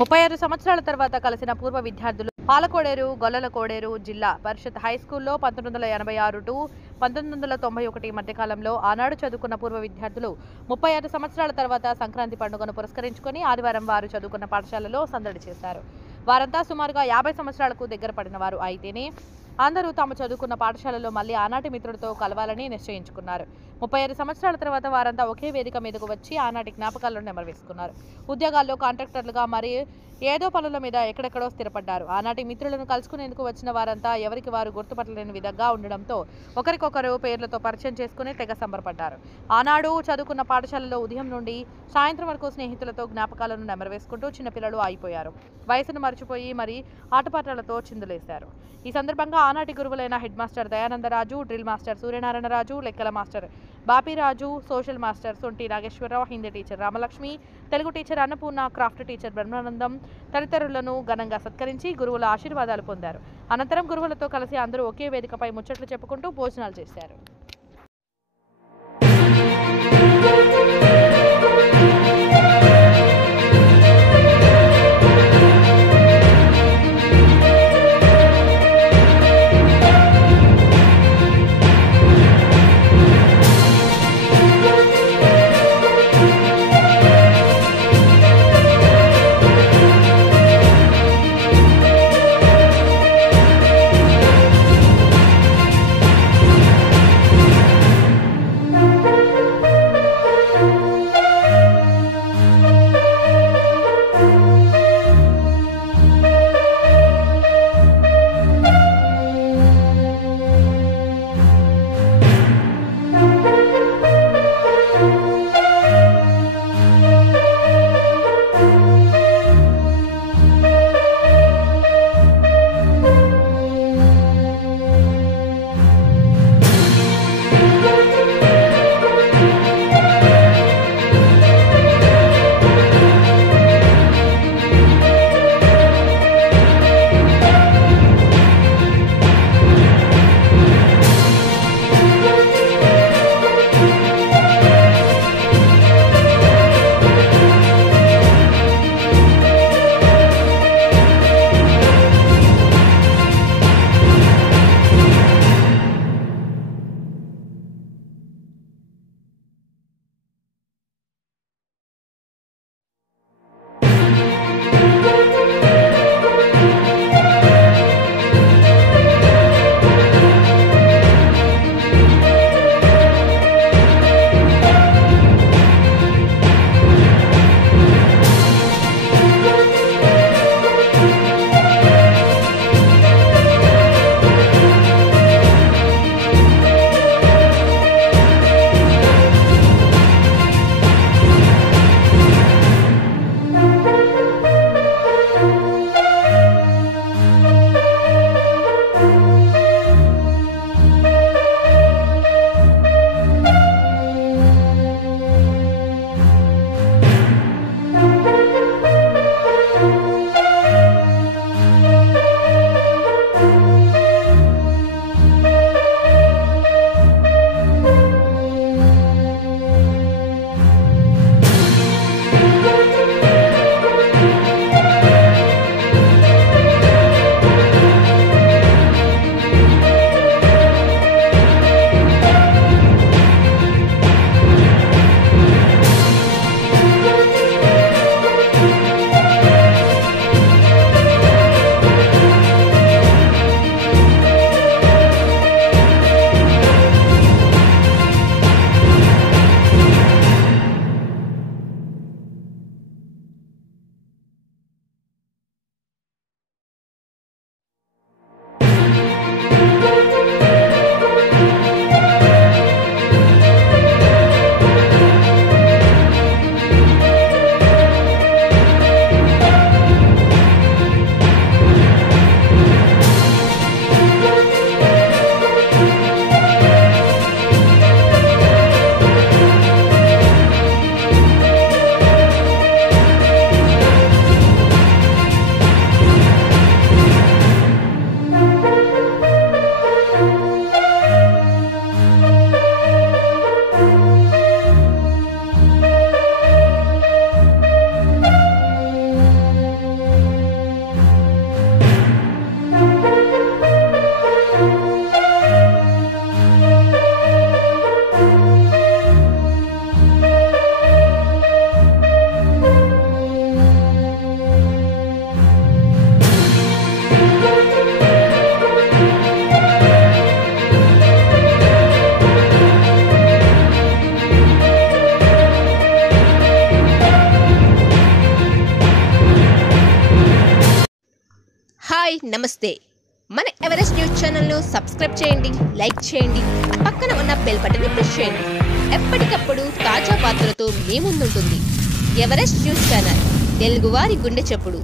ముప్పై సంవత్సరాల తర్వాత కలిసిన పూర్వ విద్యార్థులు పాలకోడేరు గొల్లల కోడేరు జిల్లా పరిషత్ హైస్కూల్లో 1986 టు 1991 మధ్యకాలంలో ఆనాడు చదువుకున్న పూర్వ విద్యార్థులు 36 సంవత్సరాల తర్వాత సంక్రాంతి పండుగను పురస్కరించుకొని ఆదివారం వారు చదువుకున్న పాఠశాలలో సందడి చేశారు. వారంతా సుమారుగా 50 సంవత్సరాలకు దగ్గర పడిన వారు అయితేనే అందరూ తాము చదువుకున్న పాఠశాలలో మళ్లీ ఆనాటి మిత్రులతో కలవాలని నిశ్చయించుకున్నారు. 35 సంవత్సరాల తర్వాత వారంతా ఒకే వేదిక మీదకు వచ్చి ఆనాటి జ్ఞాపకాలను నెమరువేసుకున్నారు. ఉద్యోగాల్లో కాంట్రాక్టర్లుగా మరి ఏదో పనుల మీద ఎక్కడెక్కడో స్థిరపడ్డారు. ఆనాటి మిత్రులను కలుసుకునేందుకు వచ్చిన వారంతా ఎవరికి వారు గుర్తుపట్టలేని విధంగా ఉండడంతో ఒకరికొకరు పేర్లతో పరిచయం చేసుకుని తెగ సంబరపడ్డారు. ఆనాడు చదువుకున్న పాఠశాలలో ఉదయం నుండి సాయంత్రం వరకు స్నేహితులతో జ్ఞాపకాలను నెమరువేసుకుంటూ చిన్నపిల్లలు అయిపోయారు. వయసును మర్చిపోయి మరి ఆటపాటలతో చిందులేశారు. ఈ సందర్భంగా ఆనాటి గురువులైన head master Dayanandaraju, drill master Suryanarayanaraju, లెక్కల master Bapiraju, social master Sonti Nageswararao, Hindi teacher Ramalakshmi, Telugu teacher Annapurna, craft teacher Brahmanandam తదితరులను ఘనంగా సత్కరించి గురువుల ఆశీర్వాదాలు పొందారు. అనంతరం గురువులతో కలిసి అందరూ ఒకే వేదికపై ముచ్చట్లు చెప్పుకుంటూ భోజనాలు చేశారు. హాయ్ నమస్తే మన ఎవరెస్ట్ న్యూస్ ఛానల్ను సబ్స్క్రైబ్ చేయండి, లైక్ చేయండి, పక్కన ఉన్న బెల్ బటన్ని ప్రెస్ చేయండి. ఎప్పటికప్పుడు తాజా వార్తలతో మీ ముందుంటుంది ఎవరెస్ట్ న్యూస్ ఛానల్, తెలుగువారి గుండె చప్పుడు.